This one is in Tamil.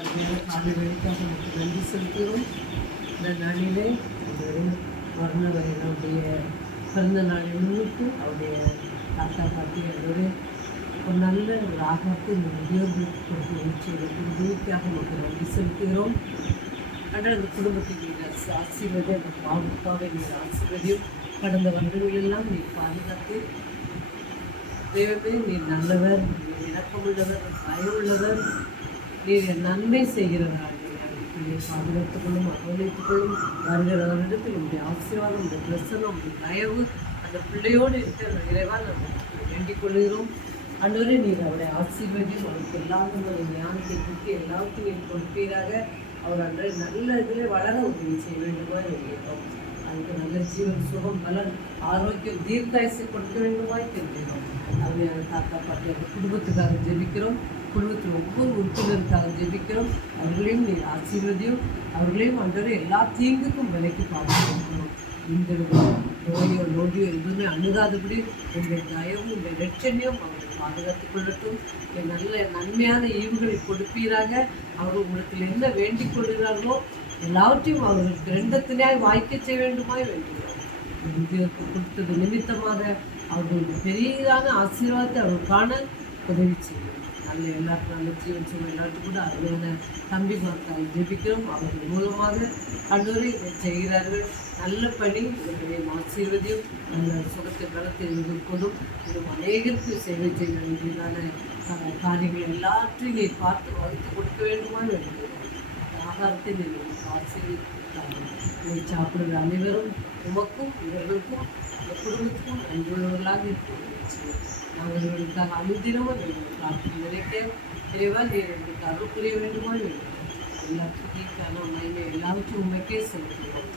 அருமையான காலை வேலைக்காக நமக்கு நன்றி செலுத்துகிறோம். இந்த நாளிலே ஒரு வர்ணவரையினுடைய பிறந்த நாளை முன்னிட்டு அவருடைய தாத்தா பாட்டி அதோடு ஒரு நல்ல ஒரு ஆகத்தை உத்தியோகத்துக்கு கொடுத்து நிச்சயம் உதவிக்காக நமக்கு நன்றி செலுத்துகிறோம். ஆனால் அந்த குடும்பத்தை நீங்கள் ஆசீர்வதி அந்த பாவுக்காக நீங்கள் ஆசீர்வதியும் கடந்த வருடங்களெல்லாம் நீ பாதுகாத்து தெய்வமே நீர் நல்லவர், நீர் இணக்கமுள்ளவர், பயமுள்ளவர், நீர் நன்மை செய்கிறவர்கள். நீர் பாதுகாத்துக் கொள்ளும், அரவணைத்துக் கொள்ளும். வருகிற வருடத்தில் உங்களுடைய ஆசீர்வாதம், உங்களுடைய பிரசனம், உங்களுடைய தயவு அந்த பிள்ளையோடு இருக்கிற இறைவா நம்ம வேண்டிக் கொள்கிறோம். அன்றவரே நீர் அவரை ஆசீர்வதியும், அவருக்கு எல்லாரும் ஞானத்தை கொடுத்து எல்லாத்தையும் நீர் கொடுப்பீராக. அவர் அன்றைய நல்ல இதில் வளர உதவி செய்ய வேண்டுமா வேண்டியிருக்கோம். அதுக்கு நல்ல ஜீவன், சுகம், பலன், ஆரோக்கியம், தீர்க்காயசை கொடுக்க வேண்டுமாய் தெரிஞ்சுக்கிறோம். அருமையான தாத்தா பாட்டி அந்த குடும்பத்துக்காக ஜெபிக்கிறோம். குடும்பத்தில் ஒவ்வொரு உறுப்பினருக்காக ஜெபிக்கிறோம். அவர்களையும் நீ ஆசீர்வதியும், அவர்களையும் அன்றவரை எல்லா தீங்குக்கும் விலைக்கு பாதுகாக்கணும். இந்த நோயோ நோடியோ எதுவுமே அணுகாதபடி உங்களுடைய தயவும் உங்களுடைய லட்சணியும் அவர்களை பாதுகாத்துக் கொள்ளட்டும். நல்ல நன்மையான ஈவுகளை கொடுப்பீராக. அவர்கள் உங்களுக்கு என்ன வேண்டிக் கொள்கிறார்களோ எல்லாவற்றையும் அவர்களுக்கு ரெண்டத்தினாய் வாய்க்க செய்ய வேண்டுமாய் வேண்டுகிறோம். இந்தியாவுக்கு கொடுத்தது நிமித்தமாக அவர்களுக்கு பெரியதான ஆசீர்வாதத்தை அவர்கள் காண உதவி செய்யும். நல்ல எல்லாருக்கும் நல்ல ஜீவன் சுகம் எல்லாத்துக்கும் கூட அருமையான தம்பி மக்கள் ஜெபிக்கிறோம். அவர்கள் மூலமாக கண்டோரை இதை செய்கிறார்கள். நல்ல பணி இவர்களை ஆசீர்வதியும், நல்ல சுகத்தை பலத்தை கொண்டும் இன்னும் அநேகருக்கு சேவை செய்ய வேண்டியதான காரியங்கள் எல்லாற்றையும் நீ பார்த்து வகுத்து கொடுக்க வேண்டுமா வேண்டுகிறோம். ஆகாரத்தை நீங்கள் ஆசீர்வதித்தார்கள். நீ சாப்பிடுற அனைவரும் உமக்கும் இவர்களுக்கும் இந்த குடும்பத்துக்கும் அன்புள்ளவர்களாக இருக்கிறோம். நாங்கள் இவர்களுக்காக அனுதினமும் எங்களுக்கு பிரார்த்தனை நினைக்க இறைவா நீர் எங்களுக்கு அருள் புரிய வேண்டுமா வேண்டும். எல்லாத்துக்கும் மகிமை எல்லாவற்றும் உண்மைக்கே செலுத்துகிறோம்.